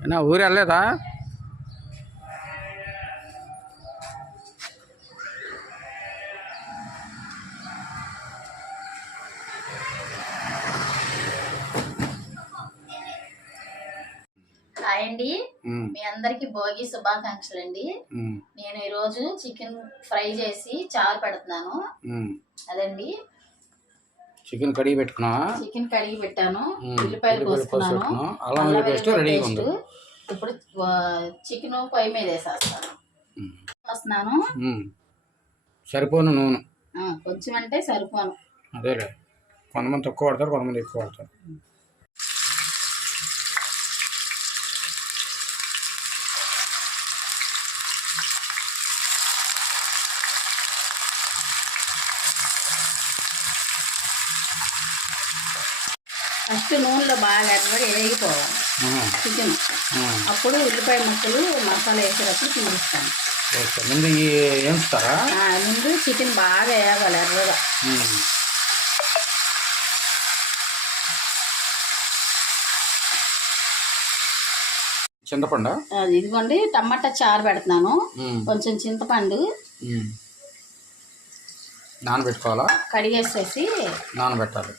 అయినా ఊరు వెళ్ళలేదా? హాయ్ అండి. మీ అందరికి భోగి శుభాకాంక్షలు అండి నేను ఈరోజు చికెన్ ఫ్రై చేసి చారు పెడుతున్నాను. అదండి. చికెన్ కడిగి పెట్టుకున్నావా? చికెన్ కడిగి పెట్టాను. ఉల్లిపాయలు కోసుకున్నాను. కోసుకున్నాం. అల్లం అల్లం వెల్లుల్లి పేస్ట్ వెల్లుల్లి రెడీగా ఉంది. పేస్ట్. ఇప్పుడు చికెన్ పొయ్యి మీద వేసేస్తాను. వస్తున్నాను. సరిపోను నూనె. కొంచెం అంటే సరిపోను. అదేలే. కొంతమంది తక్కువ వాడతారు కొంతమంది ఎక్కువ వాడతారు. బాగా ఎర్రగా వేగిపోవాలి. చికెన్. అప్పుడు ఉల్లిపాయ ముక్కలు మసాలా వేసేటప్పుడు చూపిస్తాను ఓకే. ముందు ముందు చికెన్ బాగా వేగాలి ఎర్రగా. చింతపండు? ఇదిగోండి టమాటా చారు పెడుతున్నాను. కొంచెం చింతపండు. నానబెట్టుకోవాలా? కడిగేసేసి నానబెట్టాలి.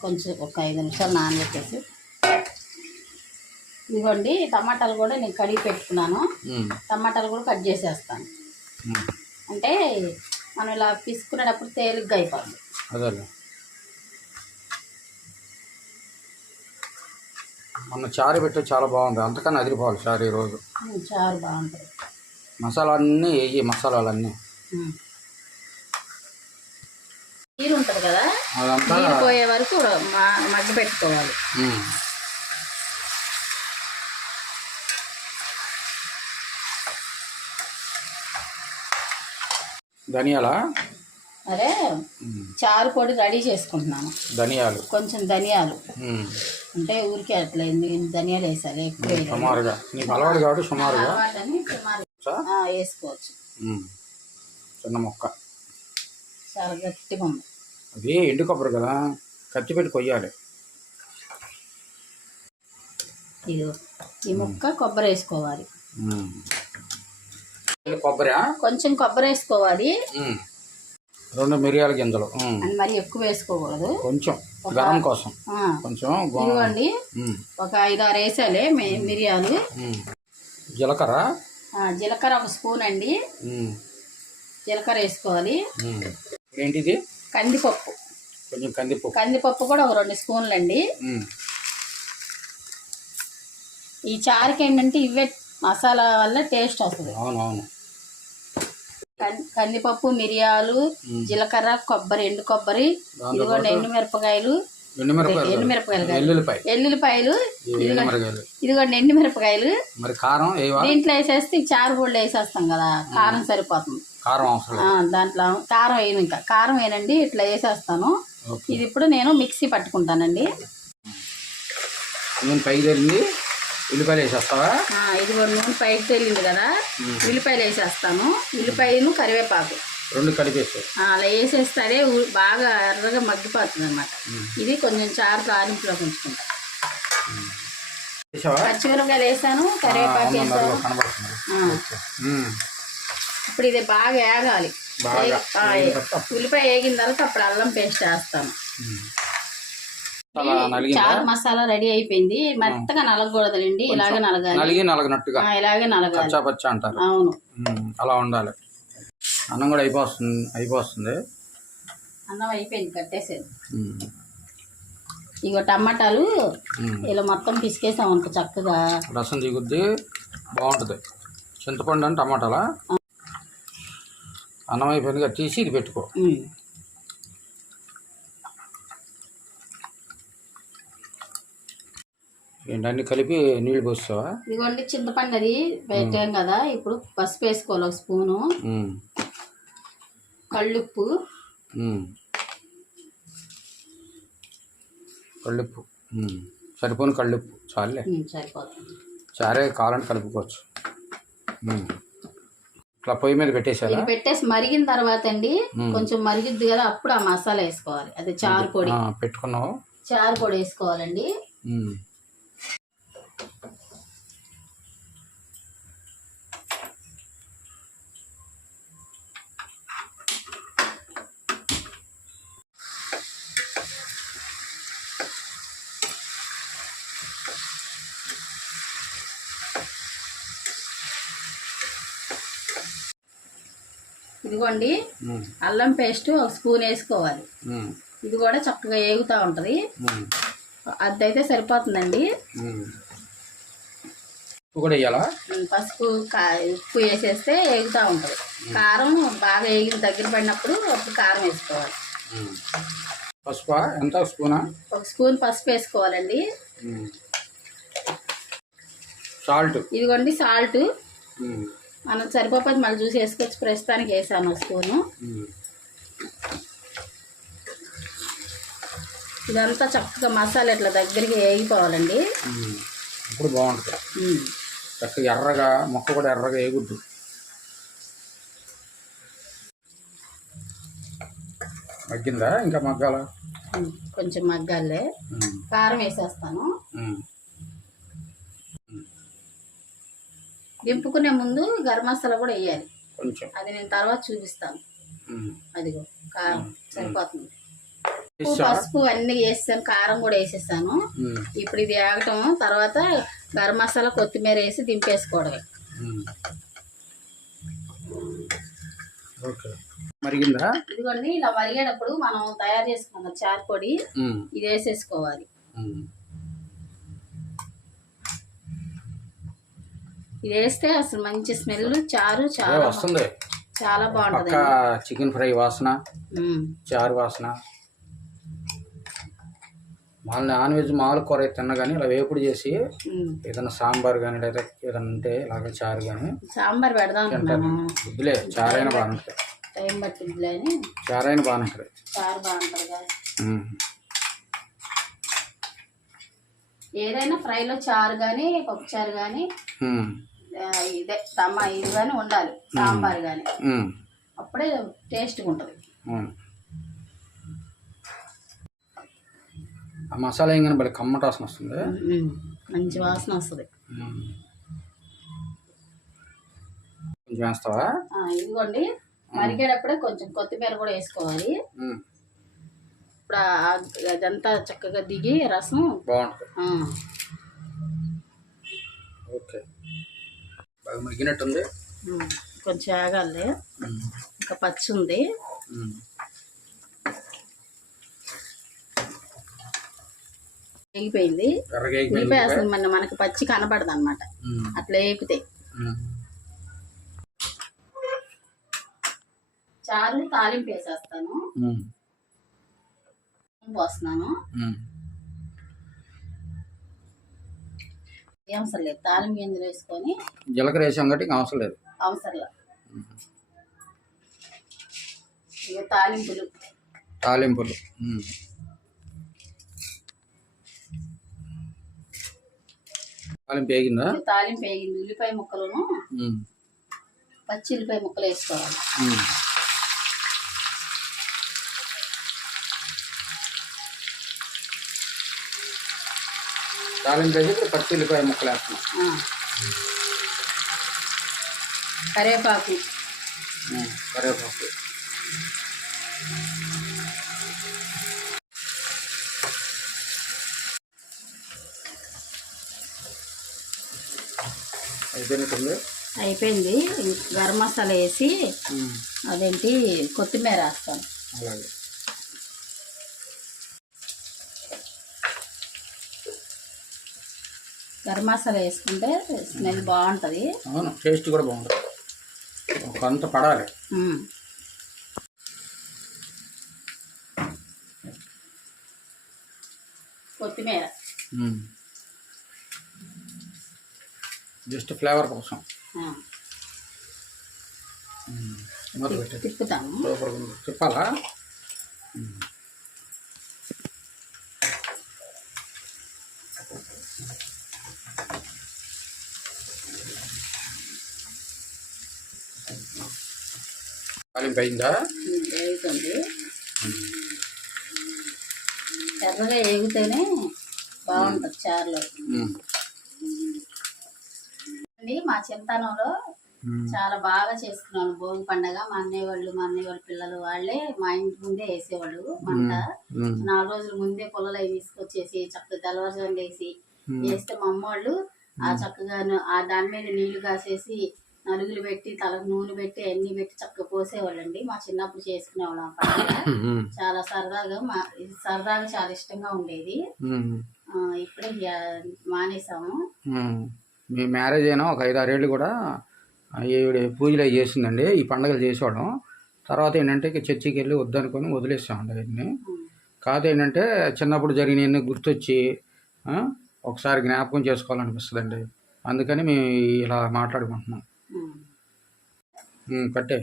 కొంచెం ఒక ఐదు నిమిషాలు నానబెట్టేసి. ఇదిగోండి టమాటాలు కూడా నేను కడిగి పెట్టుకున్నాను. టమాటాలు కూడా కట్ చేసేస్తాను. అంటే మనం ఇలా పిసుకునేటప్పుడు తేలిగ్గా అయిపోతుంది అదేలే. మొన్న చారు పెట్టి చాలా బాగుంది. అంతకన్నా అదిరిపోవాలి చారు ఈరోజు. చారు బాగుంటుంది. మసాలా అన్నీ వేయి మసాలాలన్నీ ఉమ్. నీరు ఉంటుంది కదా అదంతా పోయే వరకు మగ్గ పెట్టుకోవాలి. ధనియాలా? అరే. చారు పొడి రెడీ చేసుకుంటున్నాను. ధనియాలు. కొంచెం ధనియాలు. అంటే ఊరికే అట్లా ధనియాలు వేసాలి ఎక్కువ. సుమారుగా. నీకు అలవాటు కాబట్టి సుమారుగా. వేసుకోవచ్చు. చిన్న మొక్క. చాలా గట్టిగా ఉంది. అది ఎండు కొబ్బరి కదా కత్తి పెట్టి కొయ్యాలి. ఈ ముక్క కొబ్బరి వేసుకోవాలి. కొబ్బరా? కొంచెం కొబ్బరి వేసుకోవాలి. రెండు మిరియాల గింజలు మరి ఎక్కువ వేసుకోకూడదు. కొంచెం గరం కోసం. కొంచెం ఇదిగోండి. ఒక ఐదు ఆరు వేసాలి మిరియాలు. జీలకర్ర? జీలకర్ర ఒక స్పూన్ అండి. జీలకర్ర వేసుకోవాలి. ఏంటిది? కందిపప్పు. కొంచెం కందిపప్పు. కందిపప్పు కూడా ఒక రెండు స్పూన్లు అండి. ఈ చారుకి ఏంటంటే ఇవే మసాలా వల్ల టేస్ట్ వస్తుంది. అవును అవును కం- కందిపప్పు మిరియాలు జీలకర్ర కొబ్బరి ఎండు కొబ్బరి ఇదిగోండి ఎండు మిరపకాయలు ఎండుమిరపకాయలు ఎండు మిరపకాయలు ఎల్లుల్లిపాయలు ఇదిగోండి ఎండు మిరపకాయలు మరి కారం వేయవా దీంట్లో వేసేస్తే చారు పొడి వేసేస్తాం కదా. కారం సరిపోతుంది. కారం దాంట్లో కారం వేయను ఇంకా. కారం వేయనండి ఇట్లా వేసేస్తాను. ఇది ఇప్పుడు నేను మిక్సీ పట్టుకుంటానండి. నేను పైకి తెలింది. ఉల్లిపాయలు వేసేస్తావా? ఆ, ఇదిగో నూనె పైకి కదా. ఉల్లిపాయలు వేసేస్తాను. ఉల్లిపాయలు కరివేపాకు. రెండు కలిపేసి ఆ, అలా వేసేస్తాడే ఉ- బాగా ఎర్రగా మగ్గిపోతుంది అనమాట ఇది కొంచెం చారు తాలింపులో ఉంచుకుంటా పచ్చిమిరపకాయలు వేసాను కరివేపాకు వేసాను. ఇప్పుడు ఇది బాగా వేగాలి బాగా ఏ- ఆ, వేగిన తర్వాత ఉల్లిపాయ వేగిన తర్వాత అప్పుడు అల్లం పేస్ట్ వేస్తాను. చారు మసాలా రెడీ అయిపోయింది. మెత్తగా నలగకూడదులేండి ఇలాగే నలగాలి. నలిగి నలగనట్టుగా. ఇలాగే నలగాలి. పచ్చా అంటారు. అవును. అలా ఉండాలి. అన్నం కూడా అయిపోతుంది అయిపోతుంది అన్నం అయిపోయింది కట్టేసేది ఇగో టమాటాలు. ఇలా మొత్తం పిసికేసాం అనుకో చక్కగా. రసం దిగుద్ది బాగుంటుంది. చింతపండు అని టమాటాలా? అన్నం అయిపోయిందిగా తీసి ఇది పెట్టుకో. ఏంటన్నీ కలిపి నీళ్ళు పోస్తావా? ఇదిగోండి చింతపండు అది పెట్టాం కదా ఇప్పుడు పసుపు వేసుకోవాలి ఒక స్పూను. కళ్ళుప్పు. కళ్ళుప్పు. సరిపోని కళ్ళుప్పు. చాలే సరిపోతుంది. చారే కావాలంటే కలుపుకోవచ్చు. ఇట్లా పొయ్యి మీద పెట్టేసారా ఇది పెట్టేసి మరిగిన తర్వాత అండి. కొంచెం మరిగిద్ది కదా అప్పుడు ఆ మసాలా వేసుకోవాలి. అది చారు పొడి. పెట్టుకున్నావు? చారు పొడి వేసుకోవాలండి. ఇదిగోండి. అల్లం పేస్ట్ ఒక స్పూన్ వేసుకోవాలి. ఇది కూడా చక్కగా ఏగుతూ ఉంటుంది. అదైతే సరిపోతుందండి. ఉప్పు పసుపు ఉప్పు వేసేస్తే ఏగుతూ ఉంటుంది కారం బాగా ఏగిన దగ్గర పడినప్పుడు అప్పుడు కారం వేసుకోవాలి. పసుపా ఎంత స్పూనా ఒక స్పూన్ పసుపు వేసుకోవాలండి. సాల్ట్ ఇదిగోండి సాల్ట్. మనం సరిపోతే మళ్ళీ చూసి వేసుకోవచ్చు ప్రస్తుతానికి వేసాను స్పూను. ఇదంతా చక్కగా మసాలా ఇట్లా దగ్గరికి వేగిపోవాలండి. ఇప్పుడు బాగుంటుంది. చక్కగా ఎర్రగా మొక్క కూడా ఎర్రగా వేగుద్దు మగ్గిందా ఇంకా మగ్గాల. కొంచెం మగ్గాలే. కారం వేసేస్తాను ఉమ్. దింపుకునే ముందు గరం మసాలా కూడా వేయాలి. కొంచెం. అది నేను తర్వాత చూపిస్తాను. అదిగో కారం సరిపోతుంది? పసుపు అన్నీ వేసాను కారం కూడా వేసేసాను. ఇప్పుడు ఇది ఆగటం తర్వాత గరం మసాలా కొత్తిమీర వేసి దింపేసుకోవడమే. మరిగిందా? ఇదిగోండి ఇలా మరిగేటప్పుడు మనం తయారు చేసుకున్న చారు పొడి. ఇది వేసేసుకోవాలి. ఇది వేస్తే అసలు మంచి స్మెల్ చారు చాలా వస్తుంది. చాలా బాగుంటుంది చికెన్ ఫ్రై వాసన చారు వాసన. మామూలు నాన్ వెజ్ మామూలు కూర తిన్నా కానీ ఇలా వేపుడు చేసి ఏదైనా సాంబార్ కానీ లేదా ఏదైనా ఉంటే ఇలాగ చారు కానీ సాంబార్ పెడదాం వద్దులే చారైనా బాగుంటుంది. టైం అని. చారైనా బాగుంటుంది. చారు బాగుంటుంది. ఏదైనా ఫ్రైలో చారు కానీ పప్పు చారు కానీ. ఇదే తమ్మ ఇది కానీ ఉండాలి సాంబార్ కానీ. అప్పుడే టేస్ట్గా ఉంటుంది. ఆ మసాలా ఏం కానీ భలే కమ్మట వాసన వస్తుంది. మంచి వాసన వస్తుంది. కొంచెం వేస్తావా? ఇదిగోండి. మరిగేటప్పుడే కొంచెం కొత్తిమీర కూడా వేసుకోవాలి. ఇప్పుడు అదంతా చక్కగా దిగి రసం. బాగుంటుంది. ఓకే. బాగా మరిగినట్టుంది. కొంచెం ఆగాలి. ఇంకా పచ్చి ఉంది. అయిపోయింది. ఉల్లిపాయ అసలు మన మనకి పచ్చి కనబడదు అనమాట. అట్లా వేపితే. చారు తాలింపు వేసేస్తాను. ఉమ్. పోస్తున్నాను? ఏం అవసరం లేదు. తాలింపు గింజలు వేసుకొని జీలకర్ర వేసాం కాబట్టి ఇంకా అవసరం లేదు. అవసరం లేదు. ఇక తాలింపులు. తాలింపులు. ఉమ్. తాలింపు వేగిందా? ఇక తాలింపు వేగింది. ఉల్లిపాయ ముక్కలను ఉమ్. పచ్చి ఉల్లిపాయ ముక్కలు వేసుకోవాలి. ఉమ్. తాలింపు వేసి ఇప్పుడు పచ్చి ఉల్లిపాయ ముక్కలు వేస్తున్నాం. కరివేపాకు. అయిపోయినట్టుంది? అయిపోయింది. గరం మసాలా వేసి. అదేంటి? కొత్తిమీర వేస్తాను అలాగే. గరం మసాలా వేసుకుంటే స్మెల్ బాగుంటుంది. అవును టేస్ట్ కూడా బాగుంటుంది. కొంత పడాలి. కొత్తిమీర. జస్ట్ ఫ్లేవర్ కోసం. ఆ. మూత పెట్టేది తిప్పుతాను సూపర్ ఉంది చెప్పాలా తాలింపు అయిందా వేగుతుంది ఎర్రగా వేగితేనే బాగుంటుంది చారులో. మా చింతనంలో. చాలా బాగా చేసుకున్నాను భోగి పండగ మా అన్నయ్య వాళ్ళు మా అన్నయ్య వాళ్ళ పిల్లలు వాళ్ళే మా ఇంటి ముందే వేసేవాళ్ళు మంట. నాలుగు రోజుల ముందే పొలాలు అవి తీసుకొచ్చేసి చక్కగా తెల్లవారుజాము వేసి వేస్తే మా అమ్మ వాళ్ళు ఆ చక్కగా ఆ దాని మీద నీళ్ళు కాసేసి నలుగులు పెట్టి తలకు నూనె పెట్టి అన్ని పెట్టి చక్కగా పోసేవాళ్ళండి మా చిన్నప్పుడు చేసుకునేవాళ్ళం ఆ పండుగ. ఉమ్. చాలా సరదాగా మా సరదాగా చాలా ఇష్టంగా ఉండేది. ఆ, ఇప్పుడే మానేసాము. మీ మ్యారేజ్ అయినా ఒక ఐదు ఆరేళ్ళు కూడా ఈవిడ పూజలు అవి చేసిందండి ఈ పండుగలు చేసేవాళ్ళం. తర్వాత ఏంటంటే ఇక చర్చికి వెళ్ళి వద్దనుకొని వదిలేసామండి అవన్నీ కాదు ఏంటంటే చిన్నప్పుడు జరిగినవన్నీ గుర్తొచ్చి ఆ, ఒకసారి జ్ఞాపకం చేసుకోవాలనిపిస్తుందండి. అందుకని మేము ఇలా మాట్లాడుకుంటున్నాం. ఉమ్. ఉమ్, కట్టే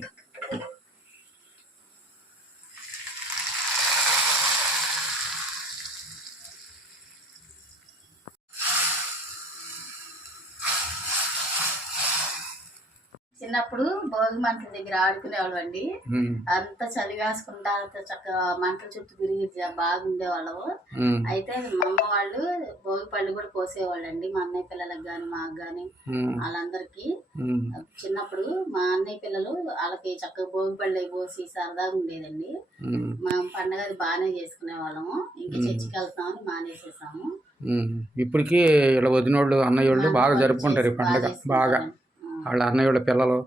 చిన్నప్పుడు భోగి మంటల దగ్గర ఆడుకునేవాళ్ళం అండి అంత చలి కాసుకుంటా అంత చక్కగా మంటల చుట్టూ తిరిగి బాగుండేవాళ్ళము అయితే మా అమ్మ వాళ్ళు భోగి పళ్ళు కూడా పోసేవాళ్ళు అండి మా అన్నయ్య పిల్లలకు కానీ మాకు ఉమ్, వాళ్ళందరికీ. చిన్నప్పుడు మా అన్నయ్య పిల్లలు వాళ్ళకి చక్కగా భోగి పళ్ళు పోసి సరదాగా ఉండేదండి. మా పండగ అది బాగానే చేసుకునే వాళ్ళము. ఇంకా చర్చికి వెళ్తామని మానేసేసాము. ఇప్పటికీ ఇలా వదినోళ్ళు అన్నయ్య వాళ్ళు బాగా జరుపుకుంటారు ఈ పండుగ బాగా వాళ్ళ అన్నయ్య వాళ్ళ పిల్లలు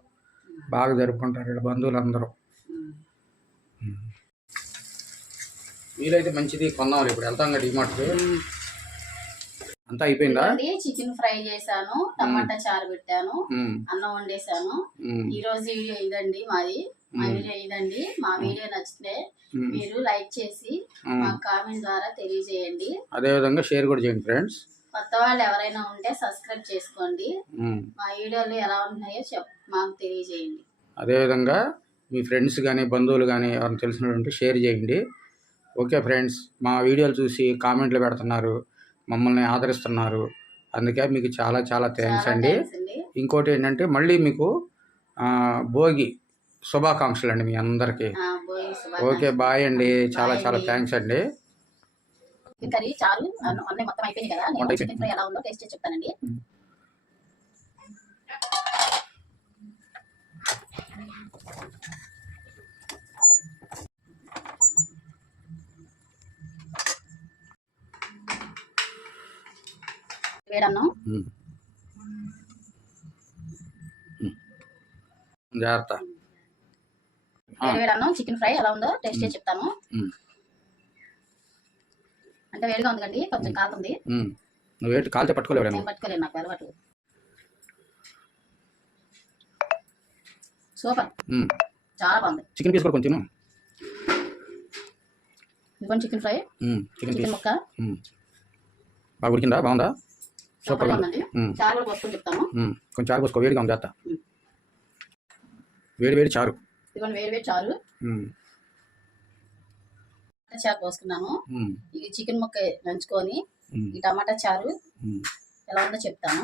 బాగా జరుపుకుంటారు వీళ్ళ బంధువులు అందరూ ఉమ్. వీలైతే మంచిది కొందాం ఇప్పుడు. వెళ్తాం కదా డిమార్ట్కి అంతా అయిపోయిందా? చికెన్ ఫ్రై చేశాను టమాటా చారు పెట్టాను అన్నం వండేసాను ఈ రోజు వీడియో ఇదండి మాది. మా వీడియో ఇదండి. మా వీడియో నచ్చితే మీరు లైక్ చేసి. మా కామెంట్ ద్వారా తెలియజేయండి. అదేవిధంగా షేర్ కూడా చేయండి ఫ్రెండ్స్. కొత్త వాళ్ళు ఎవరైనా ఉంటే సబ్స్క్రైబ్ చేసుకోండి. మా వీడియోలు ఎలా ఉన్నాయో చెప్ మాకు తెలియజేయండి. అదేవిధంగా మీ ఫ్రెండ్స్ కానీ బంధువులు కానీ ఎవరైనా తెలిసినటువంటి షేర్ చేయండి. ఓకే ఫ్రెండ్స్ మా వీడియోలు చూసి కామెంట్లు పెడుతున్నారు. మమ్మల్ని ఆదరిస్తున్నారు. అందుకే మీకు చాలా చాలా థ్యాంక్స్ అండి. ఇంకోటి ఏంటంటే మళ్ళీ మీకు భోగి శుభాకాంక్షలు అండి మీ అందరికీ. ఓకే బాయ్ అండి. చాలా చాలా. థ్యాంక్స్ అండి. శుభాకాంక్షలు. కర్రీ చాలు అన్న- మొత్తం అయిపోయింది కదా నేను. చికెన్ ఫ్రై ఎలా ఉందో టేస్ట్ చేసి చెప్తానండి. వేడన్నం. జాగ్రత్త వేడన్నం చికెన్ ఫ్రై ఎలా ఉందో టేస్ట్ చేసి చెప్తాను. అంటే వేడిగా ఉంది కండి కొంచెం కాలుతుంది. నువ్వు ఏంటి కాల్చే పట్టుకోలేవు నేను పట్టుకోలేను నాకు అలవాటు. సూపర్. చాలా బాగుంది. చికెన్ పీస్ కూడా కొంచెం. ఇదిగోండి చికెన్ ఫ్రై చికెన్ పీస్. ముక్క. బాగా ఉడికిందా? బాగుందా? సూపర్. చారు పోసుకొని చెప్తాను కొంచెం చారు పోసుకో వేడిగా ఉంది ఉమ్. వేడి వేడి చారు. వేడి వేడి చారు. చారు పోసుకున్నాను. ఈ చికెన్ ముక్క నంచుకొని ఈ టమాటా చారు ఎలా ఉందో చెప్తాను.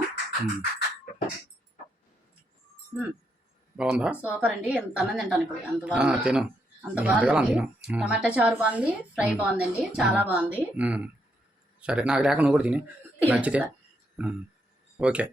బాగుందా? సూపర్ అండి. ఎంత అన్నం తింటాను ఇప్పుడు. అంత బాగుంది. అంత బాగుంది. టమాటా చారు బాగుంది ఫ్రై బాగుందండి. చాలా బాగుంది. సరే నాకు లేక నువ్వు కూడా తిని. నచ్చితే. ఓకే.